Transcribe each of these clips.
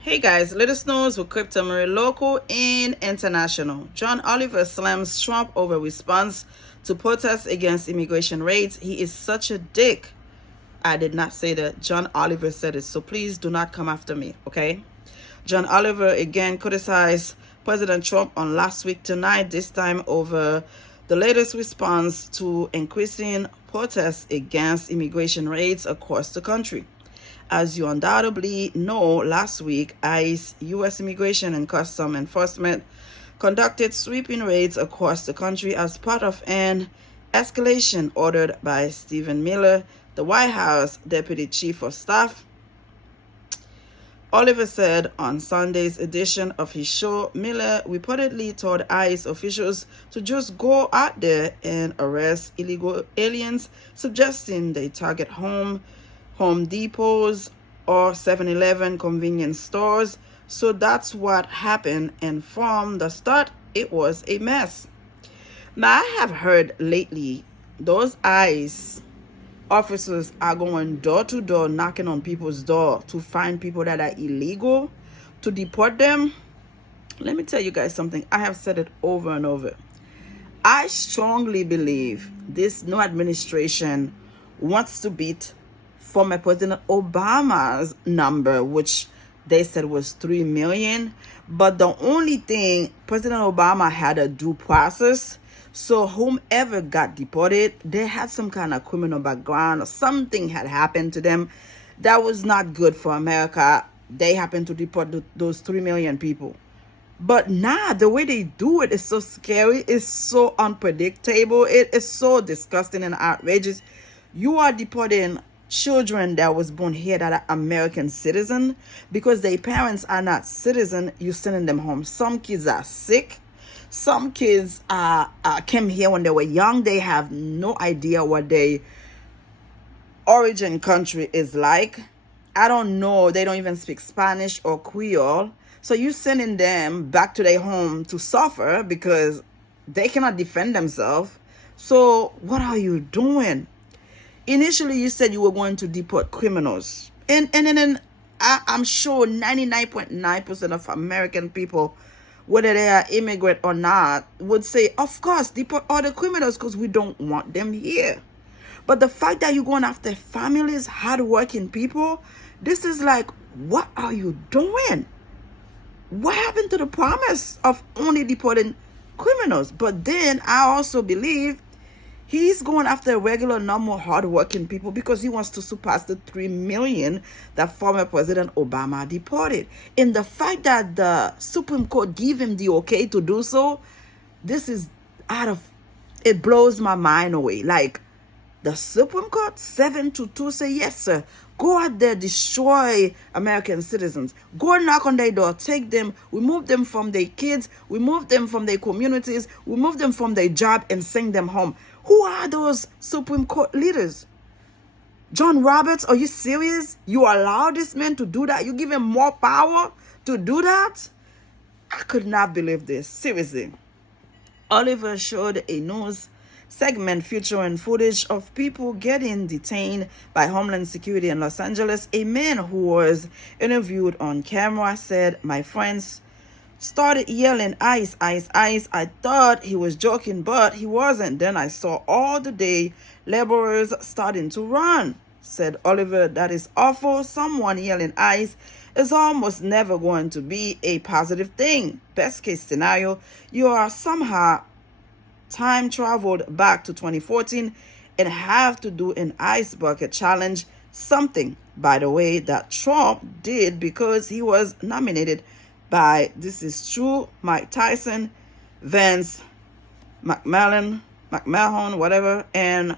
Hey guys, latest news with Crypto Marie local and international. John Oliver slams Trump over response to protests against immigration raids. He is such a dick. I did not say that. John Oliver said it, so please do not come after me, okay? John Oliver again criticized President Trump on last week tonight, this time over the latest response to increasing protests against immigration raids across the country. As you undoubtedly know, last week, ICE, U.S. Immigration and Customs Enforcement, conducted sweeping raids across the country as part of an escalation ordered by Stephen Miller, the White House Deputy Chief of Staff. Oliver said on Sunday's edition of his show, Miller reportedly told ICE officials to just go out there and arrest illegal aliens, suggesting they target Home Depots or 7-Eleven convenience stores. So that's what happened, and from the start, it was a mess. Now, I have heard lately those ICE officers are going door to door, knocking on people's door to find people that are illegal, to deport them. Let me tell you guys something. I have said it over and over. I strongly believe this new administration wants to beat former President Obama's number, which they said was 3 million. But the only thing, President Obama had a due process. So whomever got deported, they had some kind of criminal background or something had happened to them that was not good for America. They happened to deport those 3 million people. But now the way they do it is so scary. It's so unpredictable. It is so disgusting and outrageous. You are deporting children that was born here that are American citizen because their parents are not citizen. You sending them home. Some kids are sick. Some kids came here when they were young. They have no idea what their origin country is like. I don't know. They don't even speak Spanish or Creole. So you sending them back to their home to suffer because they cannot defend themselves. So what are you doing? Initially, you said you were going to deport criminals. And then I'm sure 99.9% of American people, whether they are immigrant or not, would say, of course, deport all the criminals because we don't want them here. But the fact that you're going after families, hardworking people, this is like, what are you doing? What happened to the promise of only deporting criminals? But then I also believe he's going after regular, normal, hardworking people because he wants to surpass the 3 million that former President Obama deported. And the fact that the Supreme Court gave him the okay to do so, this is it blows my mind away. Like, the Supreme Court, 7-2, say, yes, sir. Go out there, destroy American citizens. Go knock on their door, take them, remove them from their kids, remove them from their communities, remove them from their job, and send them home. Who are those Supreme Court leaders? John Roberts, are you serious? You allow this man to do that? You give him more power to do that? I could not believe this. Seriously. Oliver showed a news segment featuring footage of people getting detained by Homeland Security in Los Angeles. A man who was interviewed on camera said, "My friends started yelling, 'ICE, ICE, ICE.' I thought he was joking, but he wasn't. Then I saw all the day laborers starting to run," said Oliver. "That is awful. Someone yelling 'ICE' is almost never going to be a positive thing. Best case scenario, you are somehow time traveled back to 2014 and have to do an ice bucket challenge, something, by the way, that Trump did because he was nominated by, this is true, Mike Tyson, Vince McMahon, whatever, and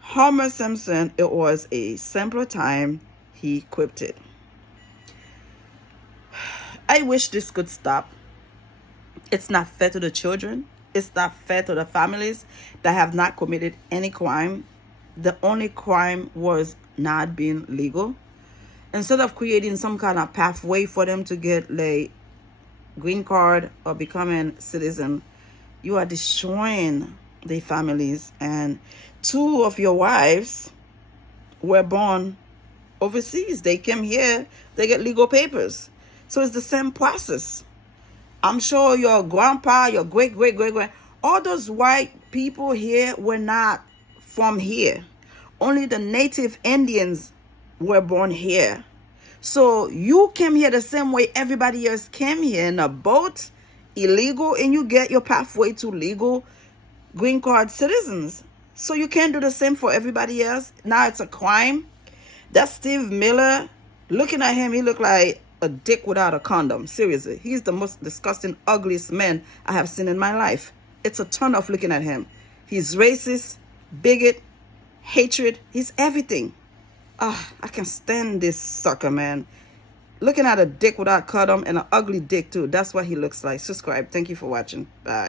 Homer Simpson. It was a simpler time, he quipped it. I wish this could stop. It's not fair to the children. It's not fair to the families that have not committed any crime. The only crime was not being legal. Instead of creating some kind of pathway for them to get a green card or becoming citizen, you are destroying their families. And 2 of your wives were born overseas. They came here, they get legal papers. So it's the same process. I'm sure your grandpa, your great, all those white people here were not from here. Only the native Indians were born here. So you came here the same way everybody else came here, in a boat, illegal, and you get your pathway to legal green card citizens. So you can't do the same for everybody else. Now it's a crime. That's Steve Miller. Looking at him, he looked like a dick without a condom. Seriously. He's the most disgusting, ugliest man I have seen in my life. It's a ton of looking at him. He's racist, bigot, hatred. He's everything. I can stand this sucker, man. Looking at a dick without condom, and an ugly dick too. That's what he looks like. Subscribe. Thank you for watching. Bye.